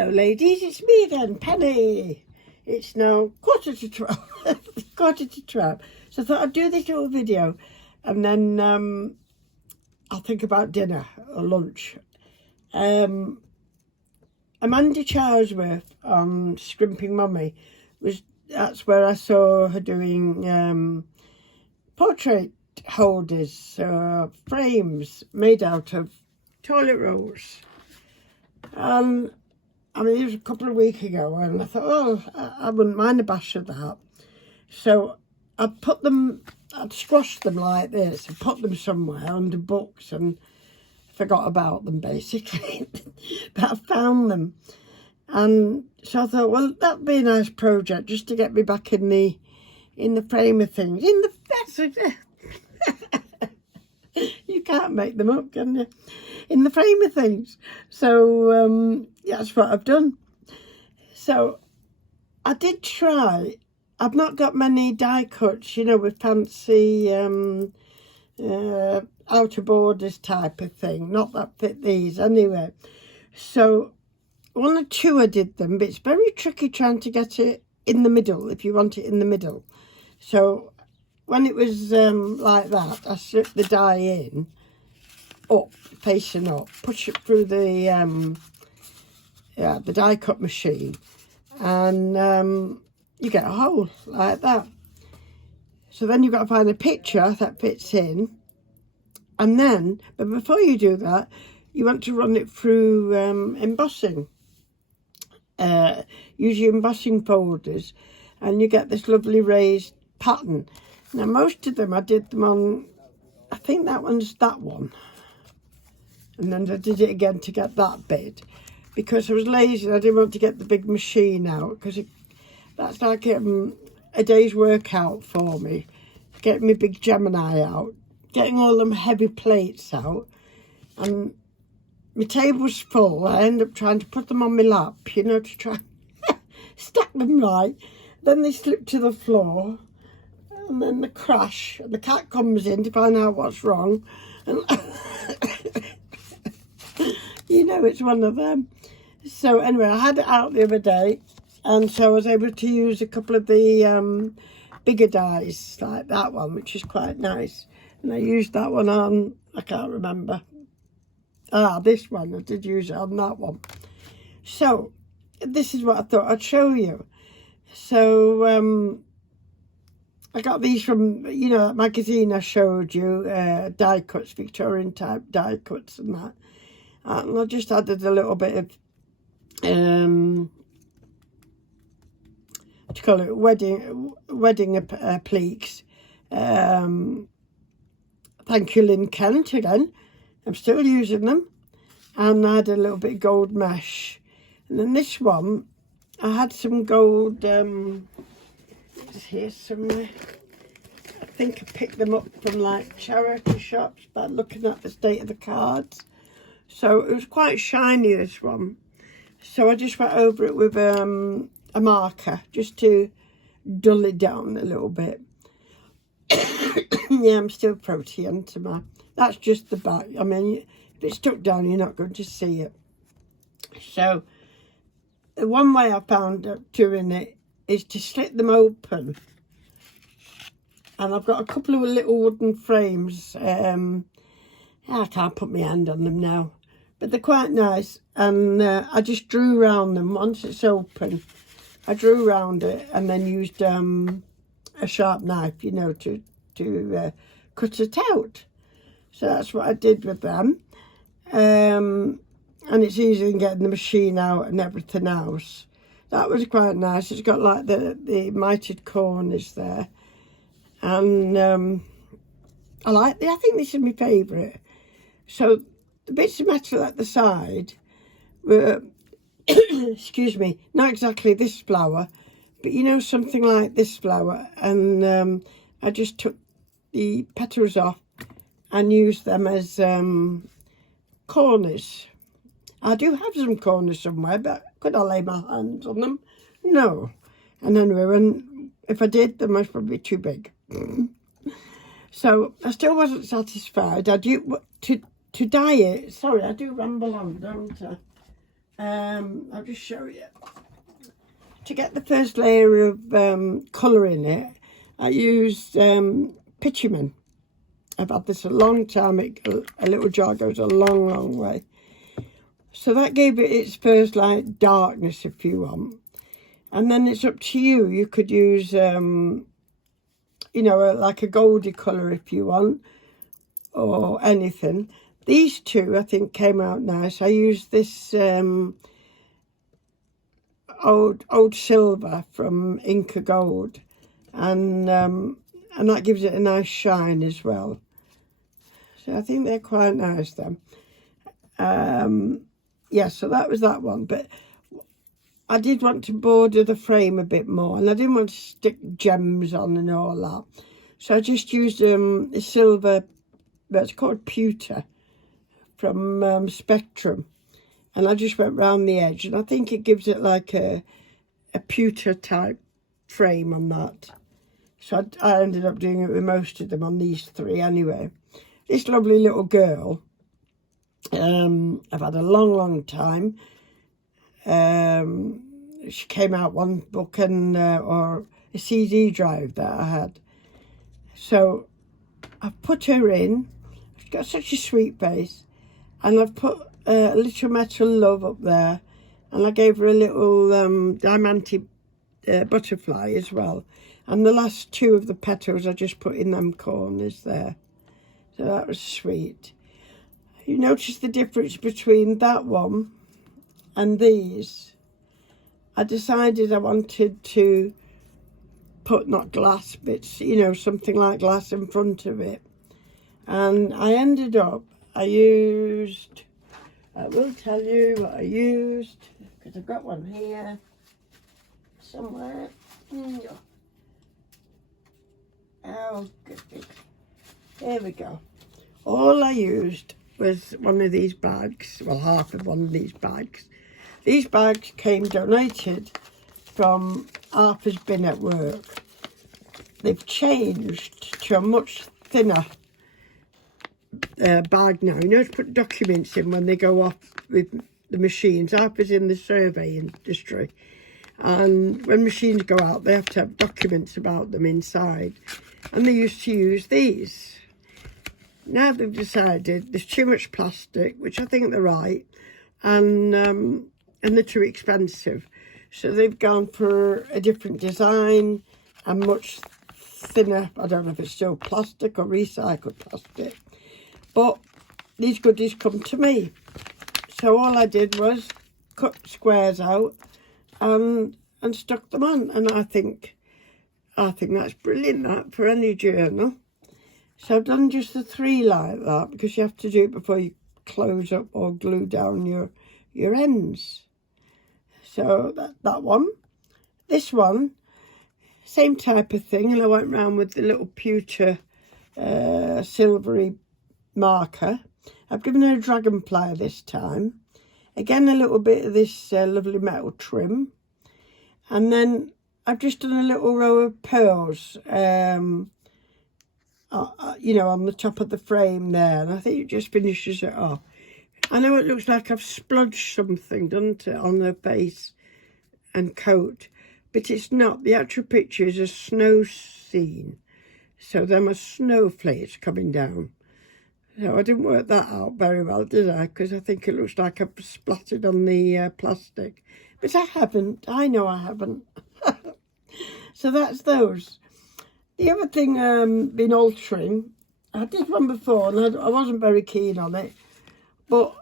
Hello ladies, it's me again, Penny. It's now 12:15. 12:45. So I thought I'd do this little video and then I'll think about dinner or lunch. Amanda Charlesworth on Scrimping Mummy, that's where I saw her doing portrait holders, frames made out of toilet rolls. I mean, it was a couple of weeks ago, and I thought, oh, I wouldn't mind a bash of that. So I'd squashed them like this and put them somewhere under books and forgot about them, basically. But I found them. And so I thought, well, that'd be a nice project just to get me back in the frame of things. You can't make them up, can you? In the frame of things. So that's what I've done. So I did try. I've not got many die cuts, you know, with fancy outer borders type of thing. Not that fit these anyway. So one or two I did them, but it's very tricky trying to get it in the middle if you want it in the middle. So when it was like that, I slipped the die in, up, facing up, push it through the die cut machine, and you get a hole like that. So then you've got to find a picture that fits in, and then, but before you do that, you want to run it through embossing. Use your embossing folders, and you get this lovely raised pattern. Now, most of them, I did them on, I think that one's that one. And then I did it again to get that bit. Because I was lazy and I didn't want to get the big machine out. Because that's like a day's workout for me. Getting my big Gemini out. Getting all them heavy plates out. And my table's full. I end up trying to put them on my lap, you know, to try stack them right. Then they slip to the floor. And then the crash, and the cat comes in to find out what's wrong, and you know, it's one of them. So anyway, I had it out the other day, and so I was able to use a couple of the bigger dies, like that one, which is quite nice. And I used that one on, I can't remember. This one, I did use it on that one. So this is what I thought I'd show you. So I got these from, you know, that magazine I showed you, die cuts, Victorian type die cuts and that. And I just added a little bit of, what do you call it, wedding pleats. Thank you, Lynn Kent, again. I'm still using them. And I had a little bit of gold mesh. And then this one, I had some gold, it's here somewhere. I think I picked them up from like charity shops by looking at the state of the cards. So it was quite shiny, this one. So I just went over it with a marker just to dull it down a little bit. Yeah, I'm still protein to my. That's just the back. I mean, if it's stuck down, you're not going to see it. So the one way I found of doing it is to slit them open. And I've got a couple of little wooden frames. I can't put my hand on them now, but they're quite nice. And I just drew round them once it's open. I drew round it and then used a sharp knife, you know, to cut it out. So that's what I did with them. And it's easy in getting the machine out and everything else. That was quite nice. It's got like the mitered corners there. And I think this is my favourite. So the bits of metal at the side were, excuse me, not exactly this flower, but you know, something like this flower. And I just took the petals off and used them as corners. I do have some corners somewhere, but could I lay my hands on them? No. And anyway, if I did, they must probably be too big. So I still wasn't satisfied. I do to dye it. Sorry, I do ramble on, don't I? I'll just show you. To get the first layer of colour in it, I used bitumen. I've had this a long time. A little jar goes a long, long way. So that gave it its first like darkness, if you want. And then it's up to you. You could use, you know, like a goldy colour if you want, or anything. These two, I think, came out nice. I used this old silver from Inca Gold, and that gives it a nice shine as well. So I think they're quite nice then. Yeah, so that was that one. But I did want to border the frame a bit more, and I didn't want to stick gems on and all that. So I just used a silver, that's called pewter, from Spectrum. And I just went round the edge, and I think it gives it like a pewter type frame on that. So I ended up doing it with most of them on these three anyway. This lovely little girl, I've had a long, long time. She came out one book and or a CD drive that I had. So I've put her in. She's got such a sweet face, and I've put a little metal love up there, and I gave her a little diamante butterfly as well. And the last two of the petals I just put in them corners there. So that was sweet. You notice the difference between that one and these. I decided I wanted to put not glass bits, you know, something like glass in front of it. And I ended up, I will tell you what I used, because I've got one here somewhere. Oh, goodness. There we go. All I used was one of these bags, well, half of one of these bags. These bags came donated from Harper's bin at work. They've changed to a much thinner bag now. You know, to put documents in when they go off with the machines. Harper's in the survey industry, and when machines go out, they have to have documents about them inside, and they used to use these. Now they've decided there's too much plastic, which I think they're right, and they're too expensive. So they've gone for a different design and much thinner. I don't know if it's still plastic or recycled plastic, but these goodies come to me. So all I did was cut squares out and stuck them on, and I think that's brilliant, that, for any journal. So I've done just the three like that, because you have to do it before you close up or glue down your ends. So that one. This one, same type of thing, and I went round with the little pewter silvery marker. I've given her a dragonfly this time. Again, a little bit of this lovely metal trim. And then I've just done a little row of pearls, you know, on the top of the frame there. And I think it just finishes it off. I know it looks like I've splodged something, doesn't it, on her face and coat. But it's not. The actual picture is a snow scene. So there are snowflakes coming down. So I didn't work that out very well, did I? Because I think it looks like I've splattered on the plastic. But I haven't. I know I haven't. So that's those. The other thing been altering. I did one before and I wasn't very keen on it. But,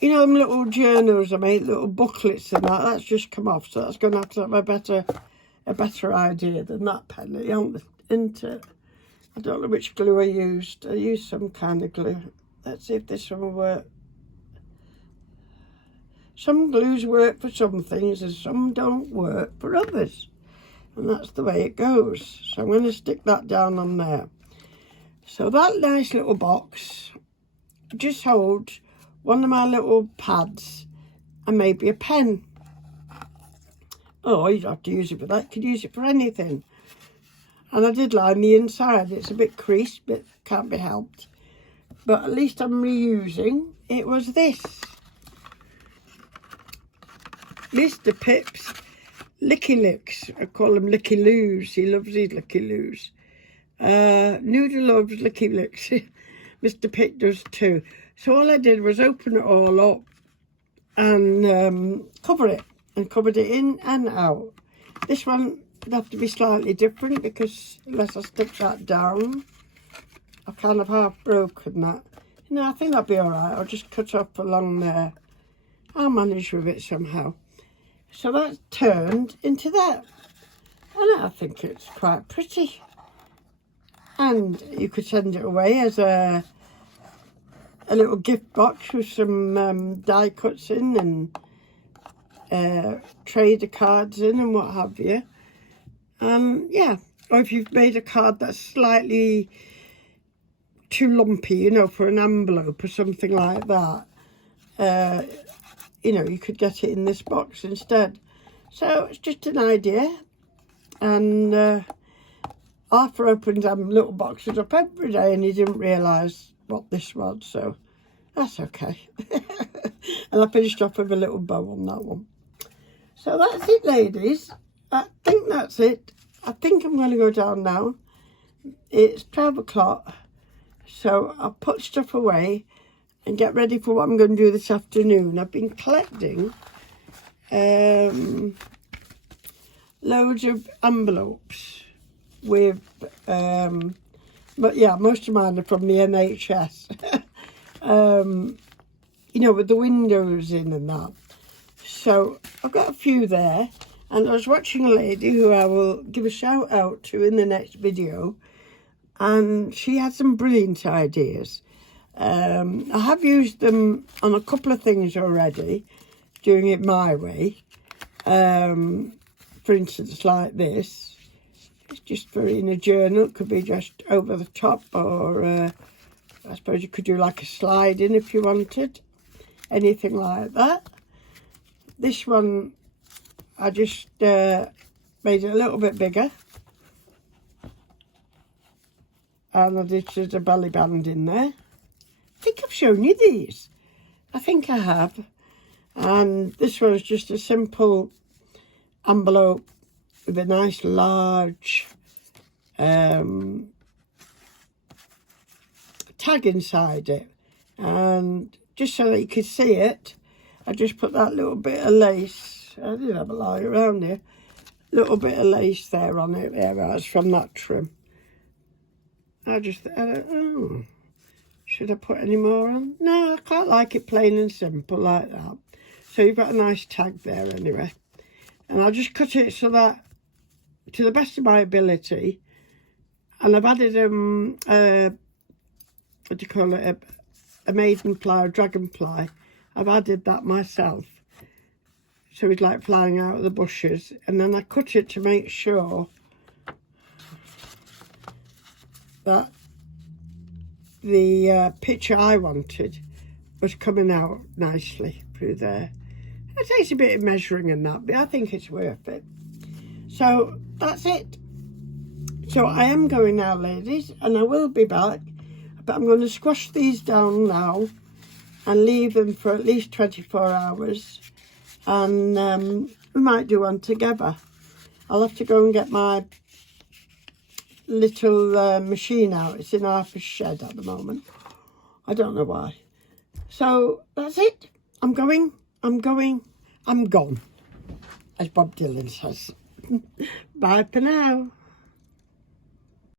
you know, them little journals I made, little booklets and that's just come off. So that's going to have a better idea than that pen, isn't it? I don't know which glue I used. I used some kind of glue. Let's see if this one will work. Some glues work for some things and some don't work for others. And that's the way it goes. So I'm going to stick that down on there. So that nice little box just holds one of my little pads and maybe a pen. Oh, you don't have to use it for that. You could use it for anything. And I did line the inside. It's a bit creased, but can't be helped. But at least I'm reusing. It was this. Mr. Pip's Licky Licks. I call him Licky Loos. He loves his Licky Loos. Noodle loves Licky Licks. Mr. Pip does too. So all I did was open it all up and cover it. And covered it in and out. This one would have to be slightly different because unless I stick that down, I've kind of half broken that. No, I think that'll be alright. I'll just cut up along there. I'll manage with it somehow. So that's turned into that. And I think it's quite pretty. And you could send it away as a little gift box with some die cuts in and trader cards in and what have you. Yeah, or if you've made a card that's slightly too lumpy, you know, for an envelope or something like that, you know, you could get it in this box instead. So it's just an idea. And Arthur opens them little boxes up every day and he didn't realise what this was, so that's okay. And I finished off with a little bow on that one. So that's it, ladies. I think that's it. I think I'm going to go down now. It's 12 o'clock. So I'll put stuff away and get ready for what I'm going to do this afternoon. I've been collecting loads of envelopes with, but yeah, most of mine are from the NHS. You know, with the windows in and that. So I've got a few there, and I was watching a lady who I will give a shout out to in the next video, and she had some brilliant ideas. I have used them on a couple of things already, doing it my way. For instance, like this. It's just for in a journal. It could be just over the top, or I suppose you could do like a slide in if you wanted. Anything like that. This one, I just made it a little bit bigger. And I did just a belly band in there. I think I've shown you these. I think I have. And this one's just a simple envelope with a nice large tag inside it. And just so that you could see it, I just put that little bit of lace. I did have a lie around here. Little bit of lace there on it. There it was from that trim. I don't, oh, should I put any more on? No, I quite like it plain and simple like that. So you've got a nice tag there anyway. And I'll just cut it so that, to the best of my ability, and I've added what do you call it, a maiden fly, a dragonfly. I've added that myself, so it's like flying out of the bushes. And then I cut it to make sure that the picture I wanted was coming out nicely through there. It takes a bit of measuring and that, but I think it's worth it. So that's it. So I am going now, ladies, and I will be back, but I'm going to squash these down now and leave them for at least 24 hours, and we might do one together. I'll have to go and get my little machine out. It's in Arthur's shed at the moment. I don't know why. So that's it. I'm going, I'm gone, as Bob Dylan says. Bye for now.